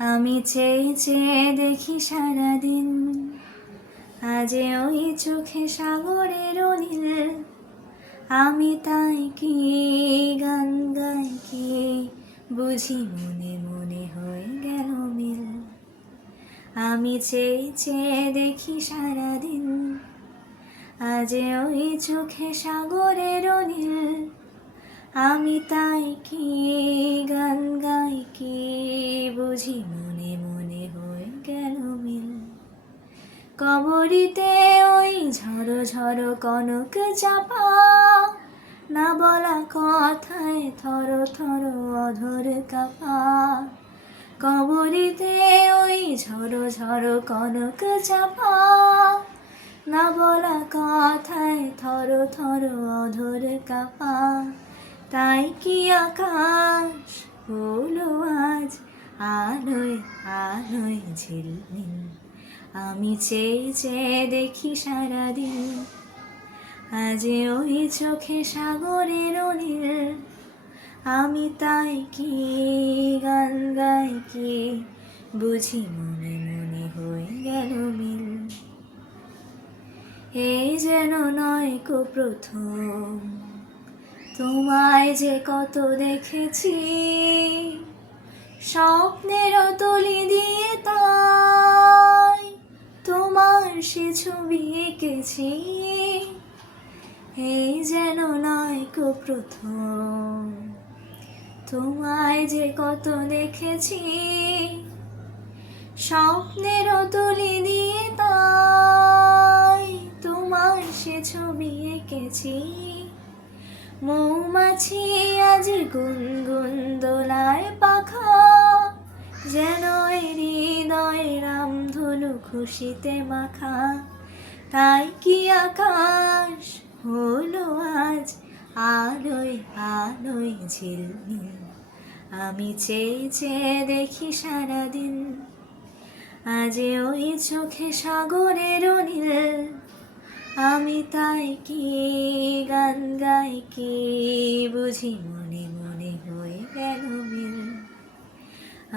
আমি চেয়ে চেয়ে দেখি সারাদিন, আজে ওই চোখে সাগরের নীল। আমি তাই কি গান গাই কি বুঝি মনে মনে হয়ে গেল মিল। আমি চেয়ে চেয়ে দেখি সারাদিন, আজে ওই চোখে সাগরের নীল। আমি তাই কি গান গাই কি বুঝি মনে মনে হয়ে গেল মিল। কবরীতে ওই ঝড়ো ঝড়ো কনক চাপা, না বলা কথায় থর থর অধর কাপা। কবরীতে ওই ঝড়ো ঝড়ো কনক চাপা, না বলা কথায় থর থর অধর কাপা। তাই কি আকাশ হলো আজ আলোয় আলোয় ঝিলমিল। আমি চেয়ে চেয়ে দেখি সারাদিন, আজে ওই চোখে সাগরের নীল। আমি তাই কি গান গাই কি বুঝি মনে মনে হয়ে গেল মিল। এই যেন নয় কো প্রথম, তোমায় যে কত দেখেছি, স্বপ্নের তলি দিয়ে তাই তোমার সে ছবি এঁকেছি। এই যেন নয় কো প্রথম, তোমায় যে কত দেখেছি, স্বপ্নের তলি দিয়ে তাই তোমার সে ছবি এঁকেছি। মৌমাছি আজ গুনগুন দোলায় পাখা, যেন হৃদয় রামধনু খুশিতে মাখা। তাই কি আকাশ হলো আজ আলোয় আলোয় ঝিলমিল। আমি চেয়ে চেয়ে দেখি সারাদিন, আজে ওই চোখে সাগরের নীল। আমি তাই কি গান গাই কি বুঝি মনে মনে হয়ে গেল মিল।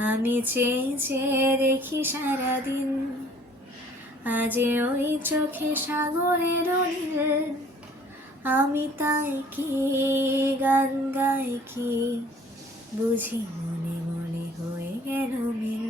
আমি চেয়ে চেয়ে দেখি সারাদিন, আজে ওই চোখে সাগরের নীল। আমি তাই কি গান গাই কি বুঝি মনে মনে হয়ে গেল মিল।